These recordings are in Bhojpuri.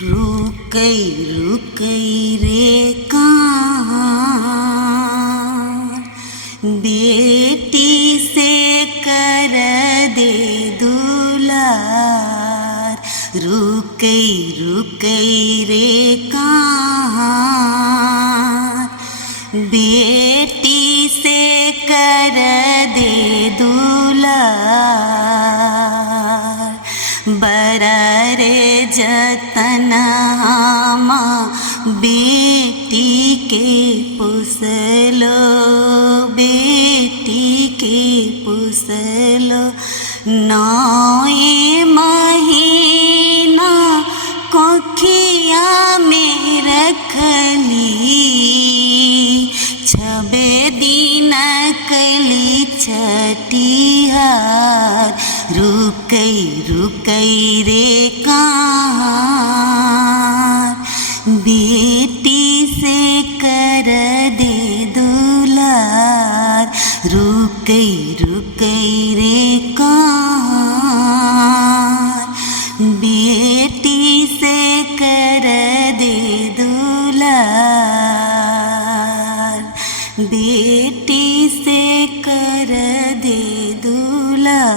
रुकई रुकई रे कान, बेटी से कर दे दुलार। रुकई रुकई रे कान, बेटी से कर दे दुलार। बरारे जतन हामा बेटी के पुसलो, बेटी के पुसलो। 9 महीना कोखिया में रखली, 6 दिन कली छठिहार। रुकई रुकई रे कान, बेटी से कर दे दुलार। रुकई रुकई रे कान, बेटी से कर दे दुलार। बेटी से कर दे दुलार।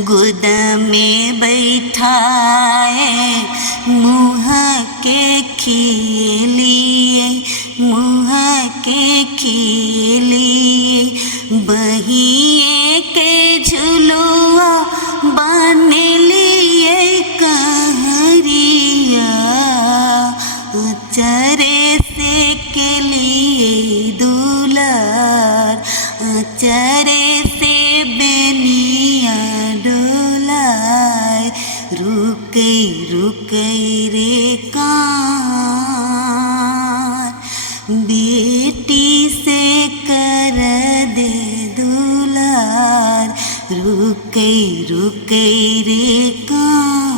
गोद में बैठाए मुँह के खिलिए, मुँह के खिलिए। बहिए के झुलुआ बन लिए कहरिया, अचरे से के लिए दुलार। अचरे से बेनिया डोलाए। रुकई रुकई रे कान, बेटी से कर दे दुलार। रुकई रुकई रे कान।